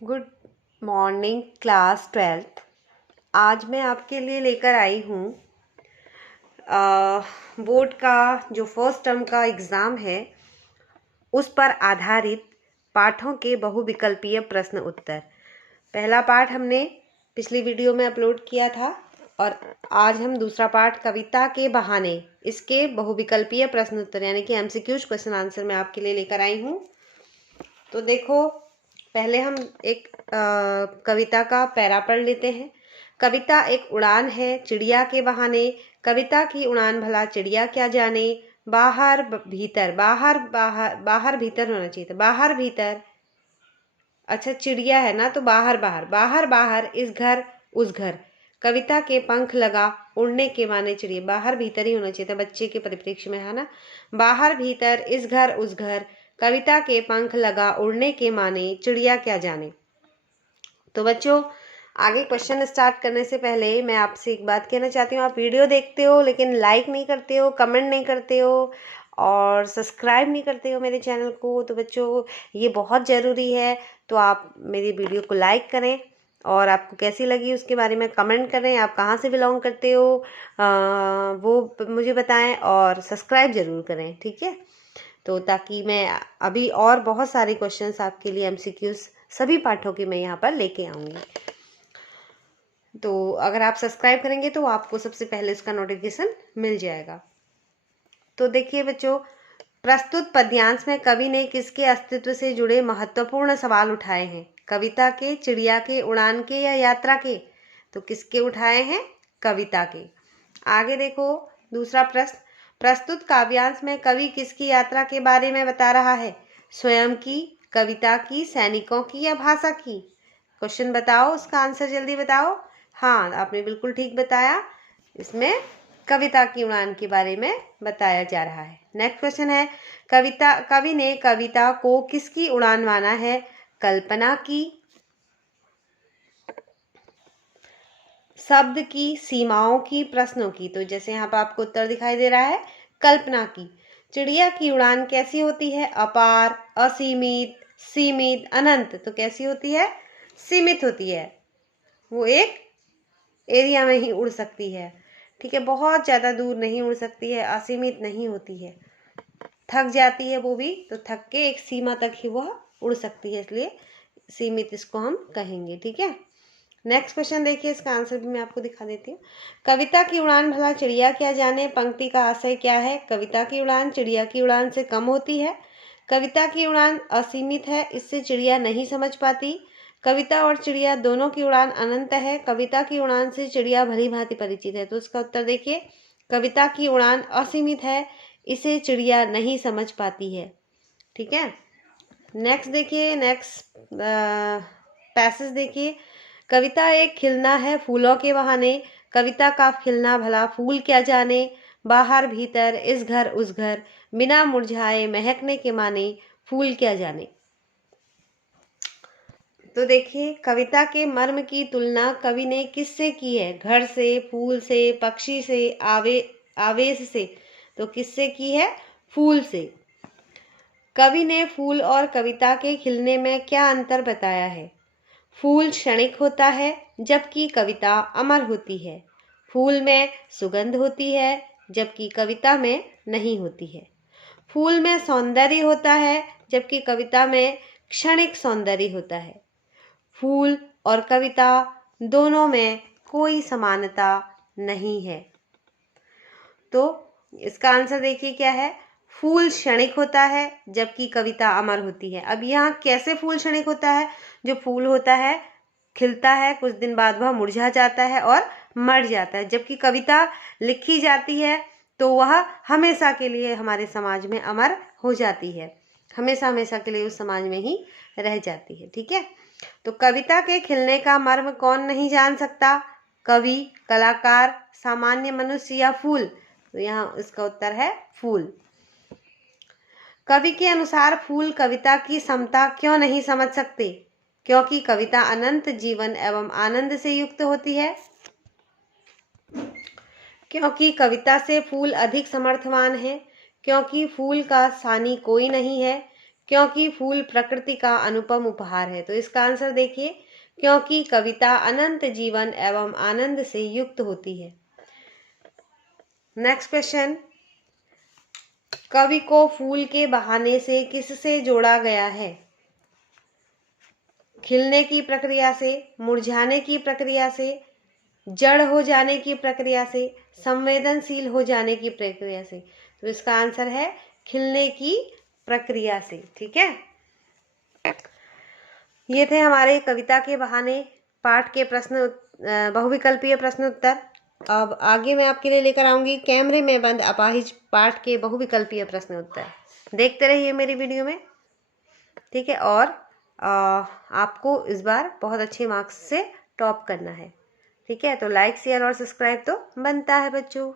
Good morning class 12th। आज मैं आपके लिए लेकर आई हूँ बोर्ड का जो फर्स्ट टर्म का एग्ज़ाम है उस पर आधारित पाठों के बहुविकल्पीय प्रश्न उत्तर। पहला पाठ हमने पिछली वीडियो में अपलोड किया था और आज हम दूसरा पाठ कविता के बहाने इसके बहुविकल्पीय प्रश्न उत्तर यानी कि एमसीक्यूज क्वेश्चन आंसर मैं आपके लिए लेकर आई हूँ। तो देखो, पहले हम एक कविता का पैरा पढ़ लेते हैं। कविता एक उड़ान है चिड़िया के बहाने, कविता की उड़ान भला चिड़िया क्या जाने। बाहर भीतर, बाहर बाहर बाहर भीतर होना चाहिए था, बाहर भीतर। अच्छा, चिड़िया है ना, तो बाहर बाहर, बाहर बाहर इस घर उस घर। कविता के पंख लगा उड़ने के माने चिड़िया, बाहर भीतर ही होना चाहिए था बच्चे के परिप्रेक्ष्य में, है ना। बाहर भीतर इस घर उस घर, कविता के पंख लगा उड़ने के माने चिड़िया क्या जाने। तो बच्चों, आगे क्वेश्चन स्टार्ट करने से पहले मैं आपसे एक बात कहना चाहती हूँ। आप वीडियो देखते हो लेकिन लाइक नहीं करते हो, कमेंट नहीं करते हो और सब्सक्राइब नहीं करते हो मेरे चैनल को। तो बच्चों, ये बहुत ज़रूरी है, तो आप मेरी वीडियो को लाइक करें और आपको कैसी लगी उसके बारे में कमेंट करें। आप कहाँ से बिलोंग करते हो वो मुझे बताएं और सब्सक्राइब ज़रूर करें, ठीक है। तो ताकि मैं अभी और बहुत सारे क्वेश्चंस आपके लिए एमसीक्यूज सभी पाठों के मैं यहाँ पर लेके आऊँगी। तो अगर आप सब्सक्राइब करेंगे तो आपको सबसे पहले उसका नोटिफिकेशन मिल जाएगा। तो देखिए बच्चों, प्रस्तुत पद्यांश में कवि ने किसके अस्तित्व से जुड़े महत्वपूर्ण सवाल उठाए हैं। कविता के, चिड़िया के, उड़ान के या यात्रा के। तो किसके उठाए हैं? कविता के। आगे देखो दूसरा प्रश्न, प्रस्तुत काव्यांश में कवि किसकी यात्रा के बारे में बता रहा है। स्वयं की, कविता की, सैनिकों की या भाषा की। क्वेश्चन बताओ, उसका आंसर जल्दी बताओ। हाँ, आपने बिल्कुल ठीक बताया, इसमें कविता की उड़ान के बारे में बताया जा रहा है। नेक्स्ट क्वेश्चन है, कवि ने कविता को किसकी उड़ान माना है। कल्पना की, शब्द की, सीमाओं की, प्रश्नों की। तो जैसे यहाँ पर आपको उत्तर दिखाई दे रहा है, कल्पना की। चिड़िया की उड़ान कैसी होती है। अपार, असीमित, सीमित, अनंत। तो कैसी होती है? सीमित होती है, वो एक एरिया में ही उड़ सकती है, ठीक है, बहुत ज़्यादा दूर नहीं उड़ सकती है, असीमित नहीं होती है, थक जाती है वो भी, तो थक के एक सीमा तक ही वह उड़ सकती है, इसलिए सीमित इसको हम कहेंगे, ठीक है। नेक्स्ट क्वेश्चन देखिए, इसका आंसर भी मैं आपको दिखा देती हूँ। कविता की उड़ान भला चिड़िया क्या जाने, पंक्ति का आशय क्या है। कविता की उड़ान चिड़िया की उड़ान से कम होती है। कविता की उड़ान असीमित है, इससे चिड़िया नहीं समझ पाती। कविता और चिड़िया दोनों की उड़ान अनंत है, कविता की उड़ान से चिड़िया भली भांति परिचित है। तो इसका उत्तर देखिए, कविता की उड़ान असीमित है, इसे चिड़िया नहीं समझ पाती है, ठीक है। नेक्स्ट देखिए, नेक्स्ट पैसेज देखिए, कविता एक खिलना है फूलों के बहाने, कविता का खिलना भला फूल क्या जाने। बाहर भीतर इस घर उस घर, बिना मुरझाए महकने के माने फूल क्या जाने। तो देखिए, कविता के मर्म की तुलना कवि ने किससे की है। घर से, फूल से, पक्षी से, आवेश से। तो किससे की है? फूल से। कवि ने फूल और कविता के खिलने में क्या अंतर बताया है। फूल क्षणिक होता है जबकि कविता अमर होती है। फूल में सुगंध होती है जबकि कविता में नहीं होती है। फूल में सौंदर्य होता है जबकि कविता में क्षणिक सौंदर्य होता है। फूल और कविता दोनों में कोई समानता नहीं है। तो इसका आंसर देखिए क्या है, फूल क्षणिक होता है जबकि कविता अमर होती है। अब यहाँ कैसे फूल क्षणिक होता है? जो फूल होता है खिलता है, कुछ दिन बाद वह मुरझा जाता है और मर जाता है, जबकि कविता लिखी जाती है तो वह हमेशा के लिए हमारे समाज में अमर हो जाती है, हमेशा हमेशा के लिए उस समाज में ही रह जाती है, ठीक है। तो कविता के खिलने का मर्म कौन नहीं जान सकता। कवि, कलाकार, सामान्य मनुष्य या फूल। तो यहाँ इसका उत्तर है फूल। कवि के अनुसार फूल कविता की समता क्यों नहीं समझ सकते। क्योंकि कविता अनंत जीवन एवं आनंद से युक्त होती है। क्योंकि कविता से फूल अधिक समर्थवान है। क्योंकि फूल का सानी कोई नहीं है। क्योंकि फूल प्रकृति का अनुपम उपहार है। तो इसका आंसर देखिए, क्योंकि कविता अनंत जीवन एवं आनंद से युक्त होती है। नेक्स्ट क्वेश्चन, कवि को फूल के बहाने से किससे जोड़ा गया है? खिलने की प्रक्रिया से, मुरझाने की प्रक्रिया से, जड़ हो जाने की प्रक्रिया से, संवेदनशील हो जाने की प्रक्रिया से। तो इसका आंसर है खिलने की प्रक्रिया से। ठीक है, ये थे हमारे कविता के बहाने पाठ के प्रश्न, बहुविकल्पीय प्रश्न उत्तर। अब आगे मैं आपके लिए लेकर आऊंगी कैमरे में बंद अपाहिज पाठ के बहुविकल्पीय प्रश्न उत्तर। देखते रहिए मेरी वीडियो में। ठीक है, और आपको इस बार बहुत अच्छे मार्क्स से टॉप करना है। ठीक है, तो लाइक शेयर और सब्सक्राइब तो बनता है बच्चों।